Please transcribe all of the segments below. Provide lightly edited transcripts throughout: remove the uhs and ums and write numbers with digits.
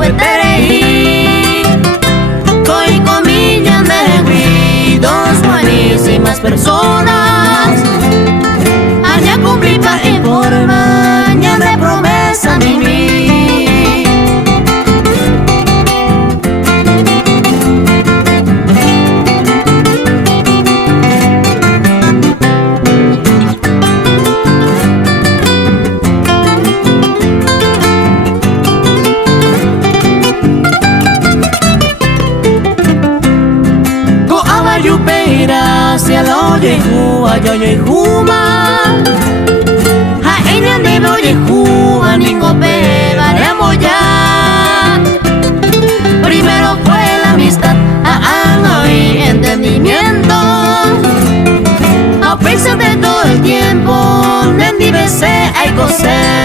hueterei. Coi comiña merengui, dos buenísimas personas. Aña cumplir para informa, aña de promesa mimi. Yupeira hacia lo yehua yo yehuma ha enya nebo yehua ningo pega de amoya. Primero fue la amistad, hoy entendimiento. A pesar de todo el tiempo, nendi besé hay coser.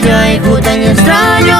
Yo hay extraño